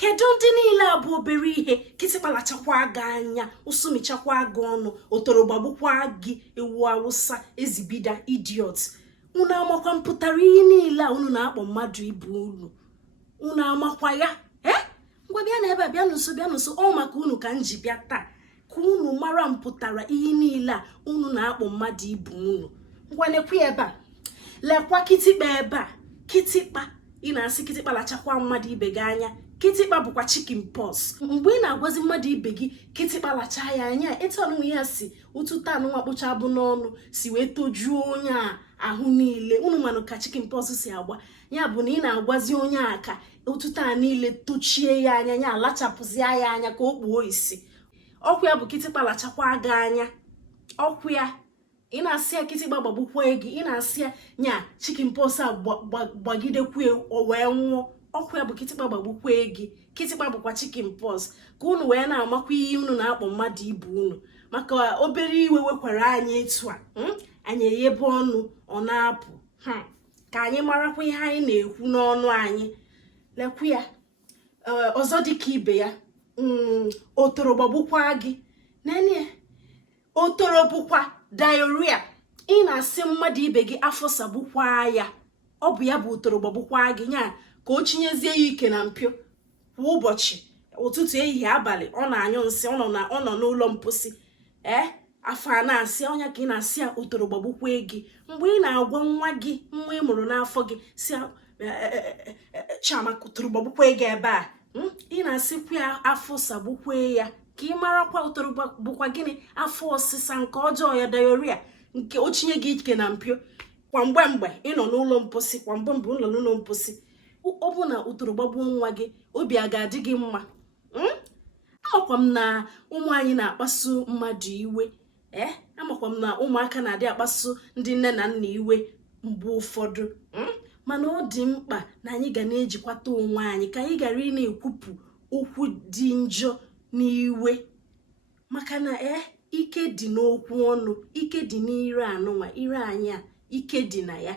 kedu ndị niile abụ obere ihe kịtịkpalachakwa gị anya ụsụmichakwa gị ọnụ otorogbabukwa gị ewu awụsa ezibida idiot unu amakwa mpụtara ihe niile a unu na-akpọ mmadụ ibe unu amakwa ya ngwa bịa na ebe bịa nso ọ maka unu ka m ji bịa taa ka unu mara mpụtara ihe niile a unu na-akpọ mmadụ ibe unu ngwa nekwe ebe a lekwa kịtịkpa ebe a kịtịkpa ị na-asị kịtịkpa lachakwa mmadụ ibe gị anya kịtịkpa bụkwa chicken pox mgbe ị na-agwazi mmadụ ibe gị kịtịkpa lacha ya anya etu ọnụnwe ya si ụtụta anụnwa kpụcha bụ n'ọnụ si wee tojuo onye a ahụ niile unu manụ ka chicken pox si agba ya bụ na ị na-agwazi onye a ka ụtụta niile tochie ya anya ya alachapụzi ya anya ka o kpuo isi ọkụ ya bụ kịtịkpa lachakwa gị anya ọkụ ya ị na-asị ya kịtịkpa gbagbukwa gị ị na-asị ya nya chicken pox a gbagidekwa o wee nwụọ ọkụ ya bụ kịtịkpa gbagbukwa gị kịtịkpa bụkwa chicken pox ka unu wee na-amakwa ihe unu na-akpọ mmadụ ibe unu maka obere iwe wekwara anyị etu a anyị eghebe ọnụ ọ na-apụ ka anyị marakwa ihe anyị na-ekwu n'ọnụ anyị lekwu ya ọzọ dịka ibe ya otoro gbagbukwa gị nene otoro bụkwa diarrhea ị na-asị mmadụ ibe gị afọ sagbukwa ya ọ bụ ya bụ otoro gbagbukwa gị nya ka o chinyezie ya ike na mpio kwa ụbọchị ụtụtụ ehihie abalị ọ na-anyụ nsị ọ nọ n'ụlọ mposi afọ a na-asị ọnya ka ị na-asị ya otoro gbagbukwa gị mgbe ị na-agwa nwa gị nwa ị mụrụ n'afọ gị si Chiamaka otoro gbagbukwa gị ebe a ị na-asịkwa ya afọ sagbukwa ya ka ị marakwa otoro bụkwa gịnị afọ ọsịsa nke ọjọọ ya diarrhea nke o chinye gị ike na mpio kwa mgbe ị nọ n'ụlọ mposi kwa mgbe ụlọ n'ụlọ mposi ọ bụ na utoro gbagbuo nwa gị obi a ga-adị gị mma amakwa m na ụmụ anyị na-akpasu mmadụ iwe amakwa m na ụmụaka na-adị akpasu ndị nne na nna iwe mgbe ụfọdụ mana ọ dị mkpa na anyị ga na-ejikwata onwe anyị ka anyị ghara ị na-ekwupụ okwu dị njọ n'iwe maka na ike dị n'okwu ọnụ ike dị n'ire anụnwa ire anyị a ike dị na ya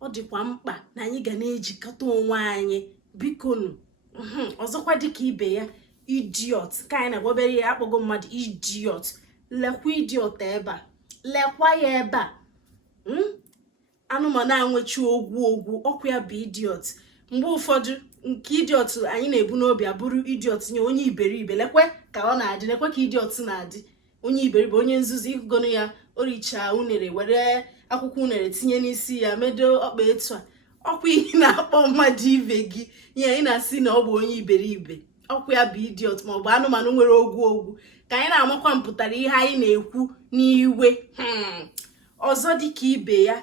ọ dịkwa mkpa na anyị ga na-ejikọta onwe anyị bikonu ọzọkwa dịka ibe ya idiot ka anyị na-agwabere ya akpọgo mmadụ idiot lekwa idiot ebe a lekwa ya ebe a anụmanụ anwechi ogwu ọkụ ya bụ idiot mgbe ụfọdụ nke idiot anyị na-ebu n'obi abụrụ idiot nye onye iberibe lekwe ka ọ na-adị lekwe ka idiot na-adị onye iberibe onye nzuzu ịhụgonu ya oricha unere were akwụkwọ unere tinye n'isi ya medo ọkpa etu a ọkwa ihe na-akpọ mmadụ ibe gị ya ị na-asị na ọ bụ onye iberibe ọkwa ya bụ idiot maọbụ anụmanụ nwere ogwu ka anyị na-amakwa mpụtara ihe anyị na-ekwu n'iwe ọzọ dịka ibe ya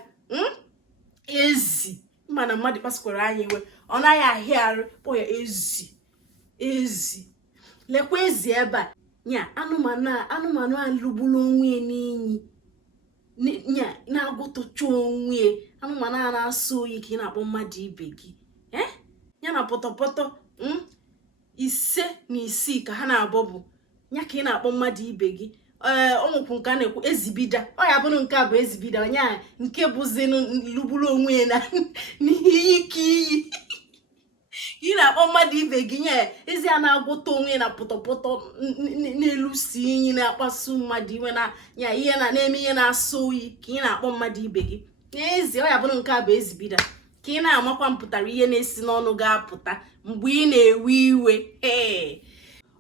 ezi mana mmadụ kpasukwara anyị iwe ọ naghị ahịa arụ kpọ ya ezi lekwa ezi ebe a nya anụmanụ a lụgburu onwe ya n'inyi nya na-agụtụcha onwe anụmanụ a na-asọ oyi ka ị na-akpọ mmadụ ibe gị ya na pọtọpọtọ 5 ka ha na-abọbụ ya ka ị na-akpọ mmadụ ibe gị ọnwụkwụ nke a na-ekwu ezibida ọ ya bụrụ nke a bụ ezibida onye nke bụzi lụgburu onwe ya n'ihe ike iyi ị na-akpọ mmadụ ibe gị nye ezi a na-agwụta onwe na pụtọpụtọ na-elusi iyi na-akpasu mmadụ iwe na ya ihe na-eme ihe na-asọ oyi ka ị na-akpọ mmadụ ibe gị n'ezi ọ ya bụrụ nke a bụ ezibida ka ị na-amakwa mpụtara ihe na-esi n'ọnụ ga-apụta mgbe ị na-ewe iwe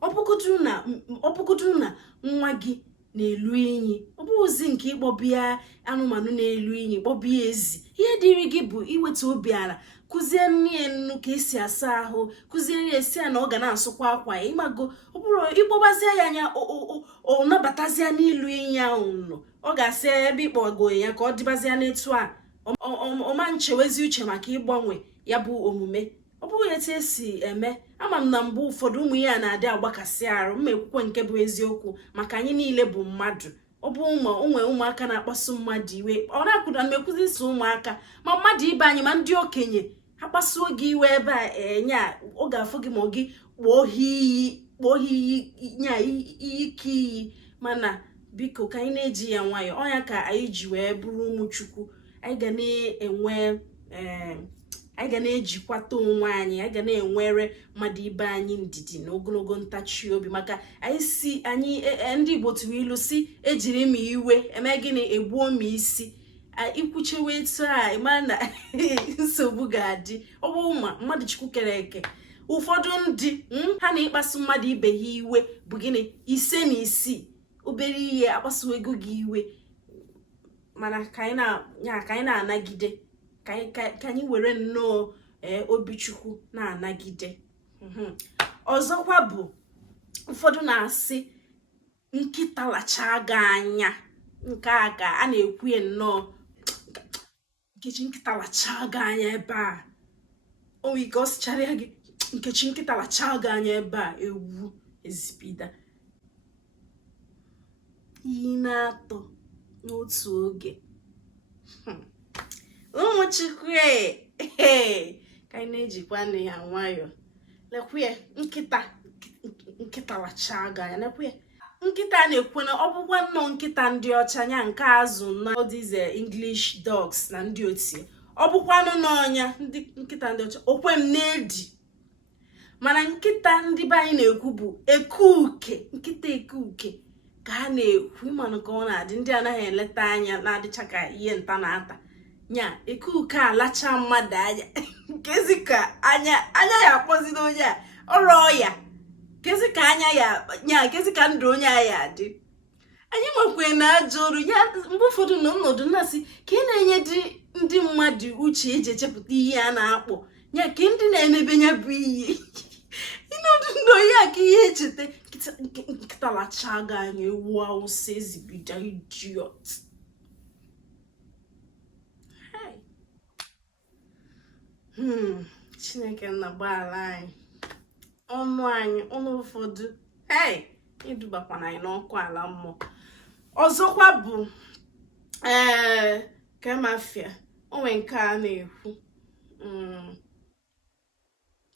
ọ bụgodu na nwa gị na-elu inyi ọ bụghịzi nke ịkpọbịa anụmanụ na-elu inyi kpọbịa ezi ihe dịrị gị bụ iweta obi ala kụzie nne ya nnu ka esi asa ahụ kụziere ya esi ya na ọ ga na-asụkwa akwa ya ịmago ọ bụrụ ịkpọbazie ya anya ọ nabatazia n'ilu inyi ahụ nọ ọ ga-asị ebe ịkpọgo ya ka ọ dịbazia n'etu a ọma nchewezi uche maka ịgbanwe ya bụ omume ọ bụghị etu esi eme ama m na mgbe ụfọdụ ụmụ ya na-adị agbakasị arụ mma ekwukwe nke bụ eziokwu maka anyị niile bụ mmadụ ọ bụ ụmụaka na-akpasu mmadụ iwe ọ na-akwụda mekwuzi so ụmụaka ma mmadụ ibe anyị ma ndị okenye ha kpasuo gị iwe ebe a enye ọ ga-afụ gị ma gị kpọọ ha iyi nya ike iyi mana biko ka anyị na-eji ya nwayọọ ọnya ka anyị ji wee bụrụ ụmụ Chukwu anyị ga na-enwe anyị ga na-ejikwata onwe anyị, anyị ga na-enwere mmadụ ibe anyị ndidi na ogologo ntachi obi, maka anyị ndị Igbo tụrụ ilu si ejiri m iwe eme gịnị, egbuo m isi. Ikwuchewe etu a ịmara na nsogbu ga-adị. Ọ bụ mmadụ Chukwu kere eke, ụfọdụ ndị ha na-ịkpasu mmadụ ibe ha iwe bụ gịnị, 5 na 6, obere ihe akpasuo ego gị iwe. Mana ka anyị na-anagide, ka anyị were nnọọ obi Chukwu na-anagide. Ọzọkwa bụ ụfọdụ na-asị nkịta lachaa gị anya, nke a ka a na-ekwu nnọọ, Nkechi nkịta lachaa gị anya ebe a, o nwere ike ọ sịchara ya gị, Nkechi nkịta lachaa gị anya ebe a, ewu ezibida. Iyi na-atọ n'otu oge. Ụmụ Chukwu ka anyị na-ejikwa nne ya nwayọọ. Lekwe nkịta lachaa gị anya, lekwe nkịta na-ekwu na ọ bụkwa nnọọ nkịta ndị ọcha, nya nke azụ na these English dogs na ndị otie, ọ bụkwanụ n'ọnya ndị nkịta ndị ọcha, okwe m na-edi. Mana nkịta ndị be anyị na-ekwu bụ ekuuke, nkịta ekuuke ka ha na-ekwu. Ịmanụ ka ọ na-adị, ndị anaghị eleta anya, na-adịcha ka ihe nta na-ata. Nya ekuuke alacha mmadụ anya nkezi ka anya ya akpọzi n'onye a ọrụ ọya, kezi ka anya ya nya, kezi ka ndụ onye a ya adị. Anyị nwekwe na ajọ ọrụ ya mgbe ụfọdụ na ọnọdụ na-asị ka ị na-enye ndị mmadụ uche eji echepụta ihe a na-akpọ nya, ka ndị na-emebe ya bụ ihe ịnọdụ ndụ ya ka ihe echeta. Nkịta lachaa gị anya, ewu awụsa ezibida, idiot. Chineke nna gbaala anyị ọnụ ụfọdụ idubakwana anyị n'ọkụ ala mmụọ. Ọzọkwa bụ kemafia, onwe nke a na-ekwu,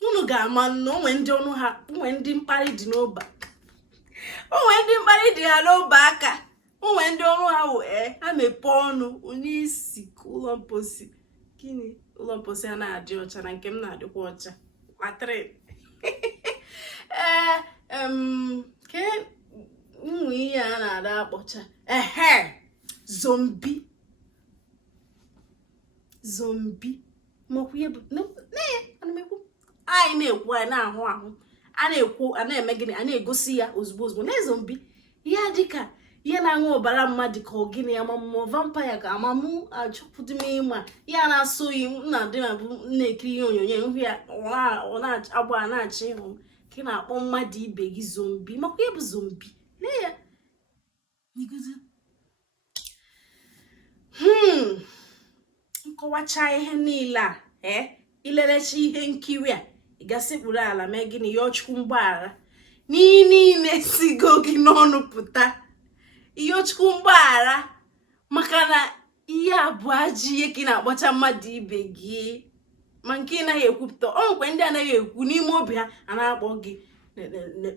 unu ga-ama na onwe ndị ọnụ ha, onwe ndị mkparị dị n'obe, onwe ndị mkparị dị ha n'obe aka, onwe ndị ọrụ ha wụ ha mepee ọnụ onye isi ka ụlọ mposi. Gịnị ụlọ mposi a na-adị ọcha na nke m na-adịkwa ọcha latrin. Ke ụmụ ihe a na-ada akpọcha zombi makwa ihe bụ anyị na-ekwu, anyị na-ahụ ahụ, a na-ekwu, a na-eme gịnị, a na-egosi ya ozugbo ozugbo. Na zombi ihe dịka ihe na-aṅụ ọbara mmadụ ka ọ gịnị, amamụmụ vampire ka amamụ achọpụta m ịma ya na-asụghị na-adị na bụ na-ekiri ihe onyonyo ihu ya ọ na-agba na-achị ịhụ ka ị na-akpọ mmadụ ibe gị zombi. makwa ihe bụ zombi, lee ya nkọwacha ihe niile a ilelecha ihe nkiri a, ị gasịkpụrụ ala mee gịnị, yọọ Chukwu mgbaghara niile sigo gị n'ọnụ pụta, yọọ Chukwu mgbaghara, maka na ihe abụọ ajị ihe ka ị na-akpọcha mmadụ ibe gị, ma nke ị naghị ekwupụta. Ọ nwekwe ndị anaghị ekwu n'ime obi ha, a na-akpọ gị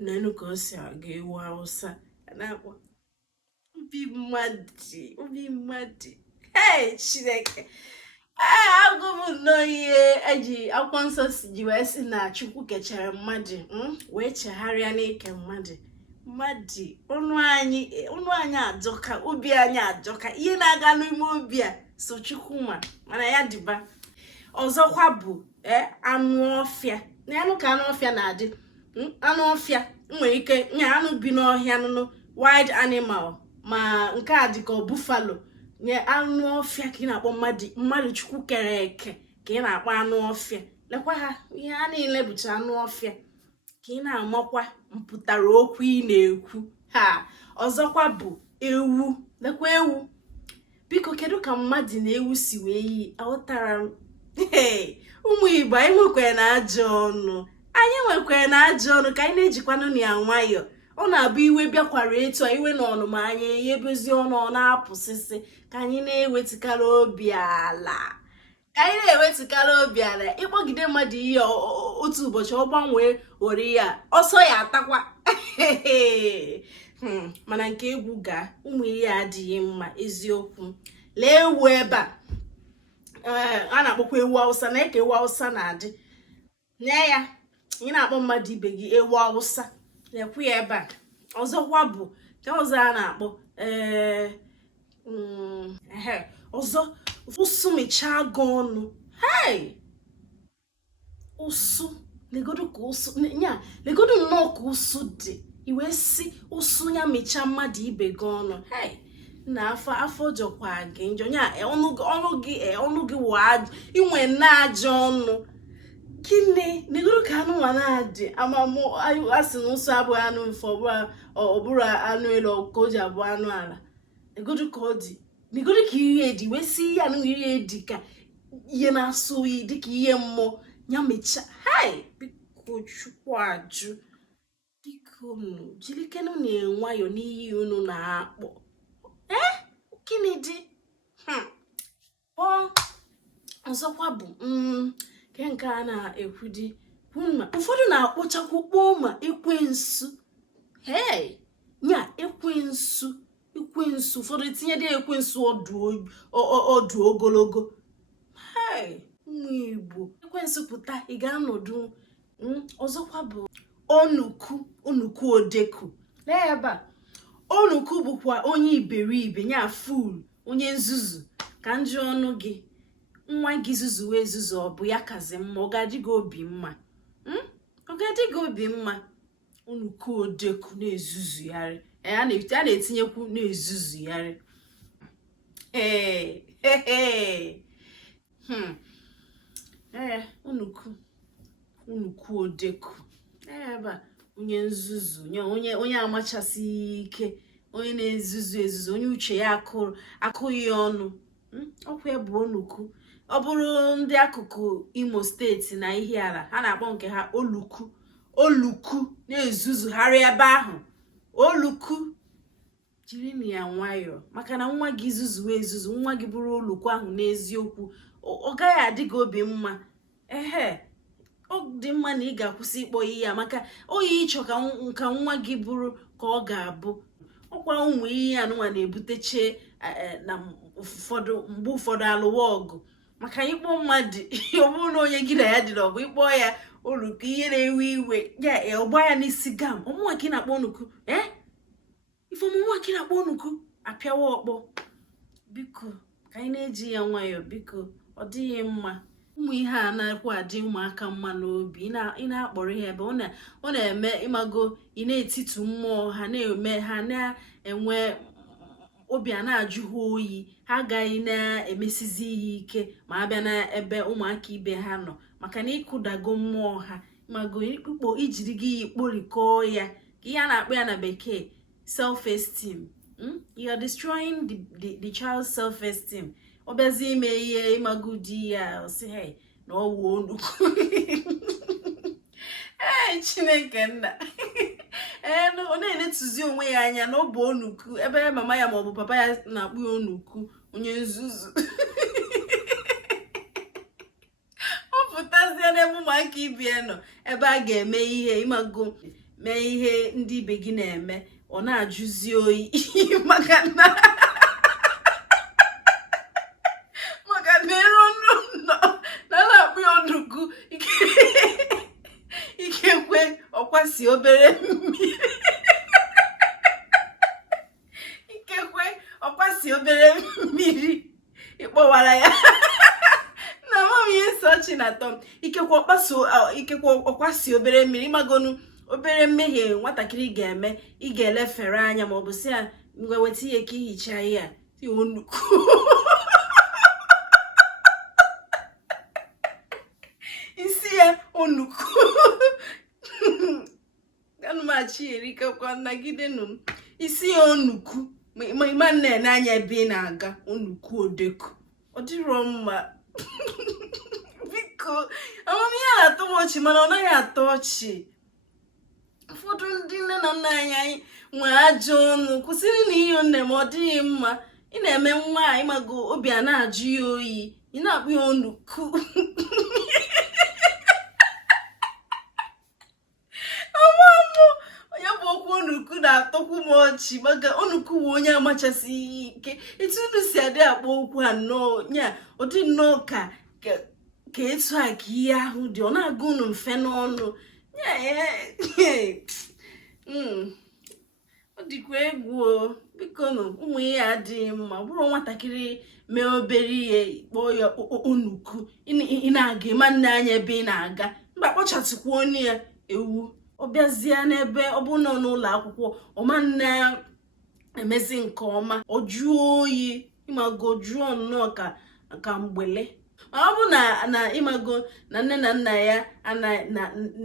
n'enu ka o si aga ewu Hausa, a na-akpọ obi mmadụ. Chineke agụbụ nnọọ ihe eji akwụkwọ nsọ ji wee sị na Chukwu kechere mmadụ wee chegharịa n'ike mmadụ. Ọnụ anyị ajọka, obi anyị ajọka, ihe na-aga n'ime obi a so Chukwu mana ya dịba. Ọzọkwa bụ anụ ọfịa. Na anụ ka anụ ọfịa na-adị, anụ ọfịa nwere ike nya anụ bi n'ọhịa, nụnụ wild animal, ma nke a dịka buffalo, nye anụ ọfịa ka ị na-akpọ mmadụ Chukwu kere eke ka ị na-akpọ anụ ọfịa. Lekwa ha, ihe a niile bụcha anụ ọfịa ka ị na-amakwa mpụtara okwu ị na-ekwu. Ọzọkwa bụ ewu. Lekwa ewu, biko kedu ka mmadụ na ewu si wee yi? Aghọtara m. Ụmụ Igbo anyị nwekwara na ajọ ọnụ, ka anyị na-ejikwanụ na ya nwayọọ. Ọ na-abụ iwe bịakwara etu a, iwe na ọnụma anyị eyebezi ọnụ, ọ na-apụsịsị, ka anyị na-ewetukara obi ala, ịkpọgide mmadụ ihe otu ụbọchị ọ gbanwee were ya ọsọ ya atakwa. Mana nke egwu ụmụ ihe adịghị mma, eziokwu. Lee ewu ebe a, a na-akpọkwa ewu Hausa na eke ewu Hausa na-adị nye ya ị na-akpọ mmadụ ibe gị ewu Hausa na-ekwu ya ebe a. Ọzọkwa bụ nke ọzọ a na-akpọ ọzọ ụsụ mechaa gị ọnụ. Ụsụ legodo ka ụsụ nya legodo nnọọ ka ụsụ dị iwe si ụsụ ya mechaa mmadụ ibe gị ọnụ. Na afọ jọkwa gị njọ nya ọnụ gị inwe na-aja ọnụ kine legodo ka anụ nwa na-adị amamụ asị na ụsụ abụghị anụ mfe ọbụrụ anụ elu ka o ji abụ anụ ala. Legodo ka ọ dị legodo ka ihe dị wee si ihe anụ ihe dị ka ihe na-asụ oyi dịka ihe mmụọ ya mecha. Biko chukwu ajụ biko jilikenu na-enwayọ n'ihe unu na-akpọ gịnị dị. Ọzọkwa bụ nke a na-ekwudi ụfọdụ na-akpọchakwu kpọọ ma ekwensu. Nya ekwensu ụfọdụ etinyede ekwensu ọdụ ogologo. Ụmụ Igbo ekwensu pụta ị ga-anọdụ. Ọzọkwa bụ onuku odeku. Lee ebe a onuku bụkwa onye iberibe nya ful onye nzuzu ka njọ ọnụ gị nwa gị zuzuwe ezuzu ọ bụ ya kazi mma ọ ga-adị gị obi mma ọ ga-adị gị obi mma. Onuku odeku na-ezuzugharị a na-etinyekwu na-ezuzugharị. Onuku odeku ebe a onye nzuzu onye amachasị ike onye na-ezuzu ezuzu onye uche ya akụghị ọnụ. Ọkwa bụ onuku. Ọ bụrụ ndị akụkụ Imo steeti na Ihiala ha na-akpọ nke ha oluku na-ezuzugharị ebe ahụ. Oluku jiri na ya nwayọọ maka na nwa gị zuzuwe ezuzu nwa gị bụrụ oluku ahụ n'eziokwu ọ gaghị adị gị obi mma. Ọ dị mma na ị ga-akwụsị ịkpọ ihe ya maka oyi ịchọ ka nwa gị bụrụ ka ọ ga-abụ. Ọkwa ụmụ ihe anụnwa na-ebuteche na mgbe ụfọdụ alụwa ọgụ maka ịkpọ mmadụ ọ bụrụ na onye gị na ya dịrị ọgụ ịkpọ ya oluku ihe na-ewe iwe ya ọgba ya n'isi gam ọmụnwa ka ị na-akpọ onuku ife ọmụnwa ka ị na-akpọ onuku apịawa ọkpọ. Biko ka anyị na-eji ya nwayọọ biko ọ dịghị mma. Ụmụ ihe a na-ekwu adị ụmụaka mma n'obi ị na-akpọrọ ihe ebe ọ na-eme ịmago ị na-etitu mmụọ ha na-eme ha na-enwe obi a na-ajụ ha oyi ha agaghị na-emesizi ihe ike ma abịa n'ebe ụmụaka ibe ha nọ maka na ịkụdago mmụọ ha ịmago ikpukpo ijiri gị ikporikọọ ya ka ihe a na-akpọ ya na bekee self-esteem. You are destroying the child's self-esteem. Ọ bịazi ime ihe ịmago di ya ọsị na ọ wụ onuku. Chineke nna ọ na-enetuzi onwe ya anya na ọ bụ onuku ebe mama ya maọbụ papa ya na-akpụ ya onuku onye nzuzu. Ọ pụtazie n'ebe ụmụaka ibie nọ ebe a ga-eme ihe ịmago mee ihe ndị ibe gị na-eme ọ na-ajụzi oyi maka na na-akpụ ya onuku ikekwe ọkwasi obere mmiri ikekwe ọkwasi obere mmiri ịkpọwara ya na mama ihe sochi na tom ikekwe ọkwasi obere mmiri ịmagonu obere mmehie nwatakịrị ga-eme ị ga-elefere anya maọbụ si ya ngwa weta ihe ka ihicha ihe a onuku. Isi ya onuku anụmachi erikakwa nnagidenu isi ya onuku ma ịma nne anya ebe ị na-aga onuku odeku ọ dịrọ mma. Biko amamihe na-atọ m ọchị mana ọ naghị atọ ọchị. Ụfọdụ ndị nne na nna anyị nwee ajọ ọnụ kwụsịrị na ihe nne m ọ dịghị mma ị na-eme nwa a ịmago obi a na-ajụ ya oyi ị na-akpụ ya onuku. Ya bụ okwu onuku na-atọkwu m ọchị maka unu kụwa onye amachasị ike etu unu si adị akpọ okwu a nnọọ nya ọ dị nnọọ ka etu a ka ihe ahụ dị ọ na-aga unu mfe n'ọnụ ọ dịkwa egwu biko ụmụ ihe adịghị mma bụrụ nwatakịrị mee obere ihe kpọọ ya onuku ị na-aga ịma nne anya ebe ị na-aga mba kpọchatụkwa onye ya ewu ọ bịazie n'ebe ọ bụ nọ n'ụlọ akwụkwọ ọma nne emezi nke ọma ọ jụọ oyi ịmago jụọ nnọọ ka mgbele ma ọ bụ na ịmago na nne na nna ya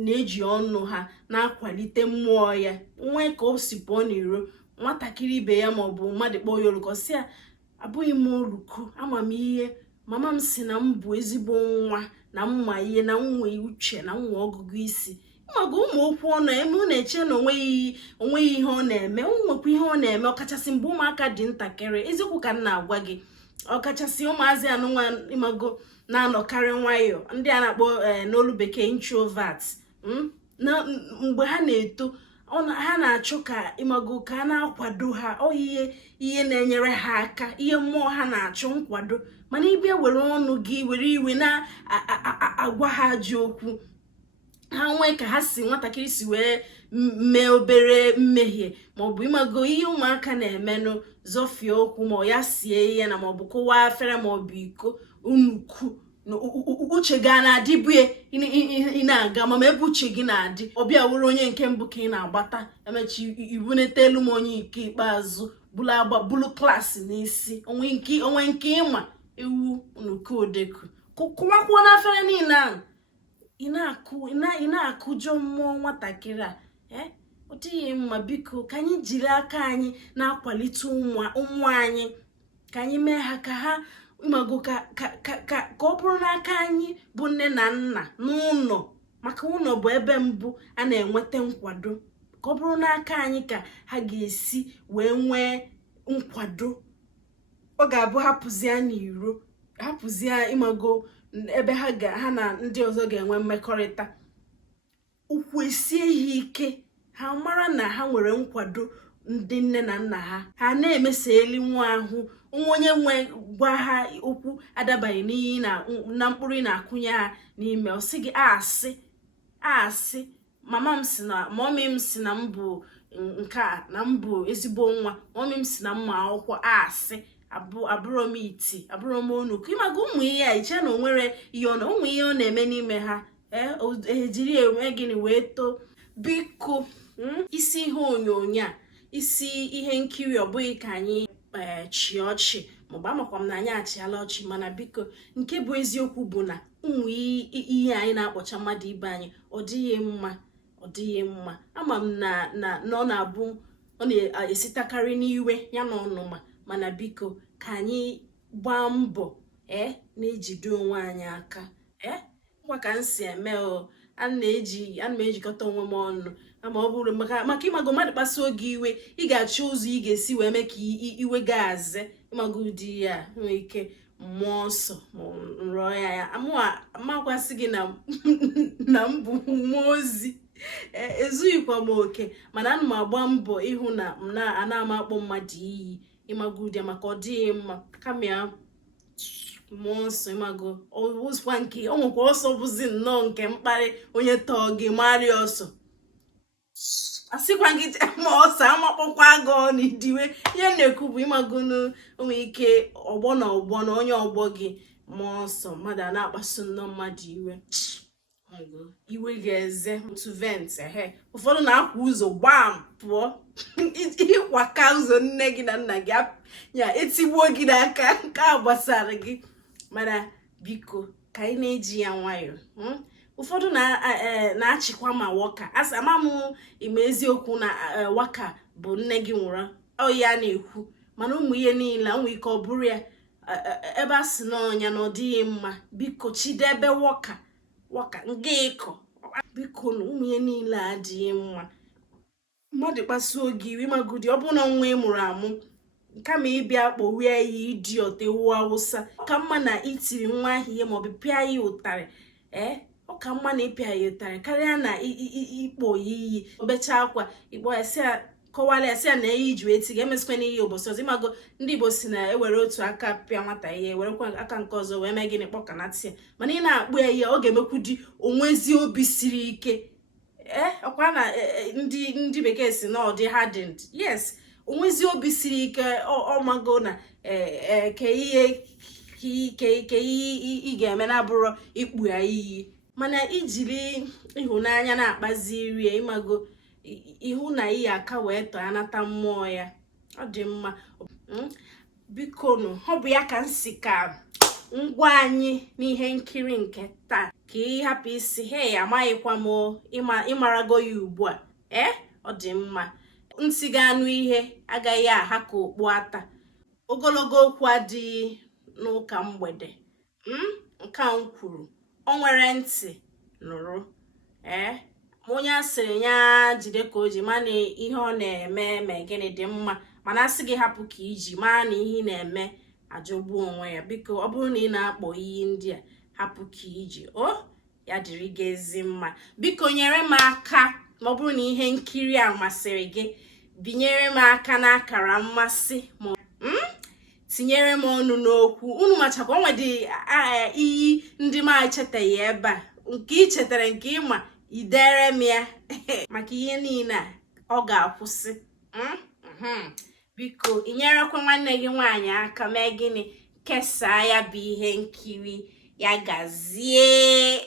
na-eji ọnụ ha na-akwalite mmụọ ya nwa ka o si pụọ n'iro nwatakịrị ibe ya maọbụ mmadụ kpọọ ya oluko si ya abụghị m oluku ama m ihe mama m si na m bụ ezigbo nwa na mma ihe na nwa uche na nwa ọgụgụ isi ịmago ụmụ okwu ọnụ eme ọ na-eche na onweghị ihe ọ na-eme nwekwa ihe ọ na-eme ọkachasị mgbe ụmụaka dị ntakịrị eziokwu ka m na-agwa gị ọkachasị ụmụazị anụnwa ịmago na-anọkarị nwayọọ ndị a na-akpọ n'olu bekee introvert na mgbe ha na-eto ha na-achọ ka ịmago ka a na-akwado ha ihe na-enyere ha aka ihe mmụọ ha na-achọ nkwado mana ịbịa were ọnụ gị were iwe na-agwa ha ji okwu ha nwee ka ha si nwatakịrị si wee mee obere mmehie maọbụ ịmago ihe ụmụaka na-emenụ zọfie okwu ma ya sie ihe na maọbụ kụwaa afere maọbụ iko unuku uche gị na-adịbue ị na-aga ma ebe uche gị na-adị ọbịa wụrụ onye nke mbụ ka ị na-agbata emechi ibunete elu m onye nke ikpeazụ bulu klaasị n'isi onwe nke ịma ewu unuku odeku kụwakwuo n'afere niile ahụ ị na-akụjọ mmụọ nwatakịrị a ọ dịghị mma biko ka anyị jiri aka anyị na-akwalite ụmụ anyị ka anyị mee ha ka ha ịmago ka ọ bụrụ n'aka anyị bụ nne na nna n'ụlọ maka ụlọ bụ ebe mbụ a na-enweta nkwado ka ọ bụrụ n'aka anyị ka ha ga-esi wee nwee nkwado ọ ga-abụ hapụzie n'iro hapụzie ịmago ebe ha na ndị ọzọ ga-enwe mmekọrịta ụkwụ esie ha ike ha mara na ha nwere nkwado ndị nne na nna ha na-emesali nwa ahụ onye nwe gwa ha okwu adabaghị n'iyi na mkpụrụ ị na-akụnye ha n'ime ọ sị gị asị mama m si na mọmị m si na m bụ nke a na m bụ ezigbo nwa mọmị m si na mma akwụkwọ asị abụrụ m iti abụrụ m onuku ịmaga ụmụ ihe a iche na onwere ihe ụmụ ihe ọ na-eme n'ime ha ejiri eme gịnị wee too biko isi ihe onyonyo a isi ihe nkiri ọ bụghị ka anyị chị ọchị maọbụ amakwa m na anyị achịala ọchị mana biko nke bụ eziokwu bụ na ụmụ ihe anyị na-akpọcha mmadụ ibe anyị ọ dịghị mma ama m na ọ na-abụ ọ na-esitakarị n'iwe ya na ọnụma mana biko ka anyị gbaa mbọ na-ejide onwe anyị aka ngwa ka m si eme ana m ejikọta onwe m ọnụ ama ọ bụrụ maka ịmago mmadụ kpasuo gị iwe ị ga-achọ ụzọ ị ga-esi wee mee ka iwe ga-aze ịmago ụdị ya nwee ike mmụọ nsọ nrọ ya amakwasị gị na mbụ mmụọ ozi ezughịkwa m oke mana ana m agba mbọ ịhụ na ana m akpọ mmadụ iyi ịmago ụdị maka ọ dịghị mma kama ya mmụọ nsọ ịmago ọzụkwa nke ọ nwekwa ọsọ bụzi nnọọ nke mkparị onye tọọ gị marị ọsọ asịkwa gị ma ọsọ amakpọkwa gị n'idiwe ihe na-ekwu bụ ịmagonu onwe ike ọgbọ na onye ọgbọ gị mmụọ nsọ mmadụ a na-akpasu nnọọ mmadụ iwe ga-eze otu vent ụfọdụ na-akwa ụzọ gbam pụọ ịkwaka ụzọ nne gị na nna gị ya etigbuo gị n'aka nke a gbasara gị mana biko ka anyị na-eji ya nwayọọ ụfọdụ na-achịkwa ma wọka asị ama m ime eziokwu na waka bụ nne gị nwụrụ ya na-ekwu mana ụmụ ihe niile nwee ike ọ bụrụ ya ebe a sị n'ọnya na ọ dịghị mma biko chidebe wọka nga ịkọ biko na ụmụ ihe niile adịghị mma mmadụ kpasuo gị iwe magodi ọ bụrụ na nwa ị mụrụ amụ kama ịbịa kpọwie ya idiot ewu awụsa ka mma na itiri nwa ahụ ihe maọbụ pịa ya ụtarị ọ ka mma na ịpịa ya ụtarị karịa na ikpo ya iyi obecha akwa ikpọ ya si kọwara ya sị ya na iji wee tiga emesikwa n'ihe ụbọchị ọzọ. Ịmago ndị Igbo si na ewere otu aka pịa nwata ihe werekwa aka nke ọzọ wee mee gịnị kpọkanatị ya, mana ị na-akpụ ya ihe ọ ga-emekwu di onwezi obi siri ike. Ọkwa na ndị bekee si na ọ dị hardened. Yes, onwezi obi siri ike. Ọmago na ke ihe ị ga-eme na-abụrụ ikpu ya iyi, mana ijiri ịhụnanya na-akpaziri ya. Ịmago ihu na iyi aka wee tọọ anata mmụọ ya, ọ dị mma. Biko nụ, ọ bụ ya ka m si ka ngwa anyị n'ihe nkiri nke taa, ka ị hapụ isi he amaghịkwa m ịmarago ya ugbu a. Ọ dị mma. Ntị ga-anụ ihe agaghị aha ka okpu ata. Ogologo okwu adịghị n'ụka mgbede. Nke a m kwuru, o nwere ntị nụrụ. Onye asịrị ya jide ka o ji ma na ihe ọ na-eme eme gịnị dị mma, mana asị gị hapụ ka iji maa na ihe ị na-eme ajọgbu onwe ya. Biko ọ bụrụ na ị na-akpọ iyi ndị a, hapụ ka iji ya dịrị gị ezi mma. Biko nyere m aka ma ọ bụrụ na ihe nkiri a masịrị gị, binyere m aka n'akara mmasị ma tinyere m ọnụ n'okwu. Unu machakwa onwedị iyi ndị m echetaghị ebe a, nke ị chetara nke ịma idere m ya maka ihe niile a ọ ga-akwụsị. Biko inyerekwa nwanne gị nwaanyị aka mee gịnị, kesaa ya bụ ihe nkiri. Ya gazie.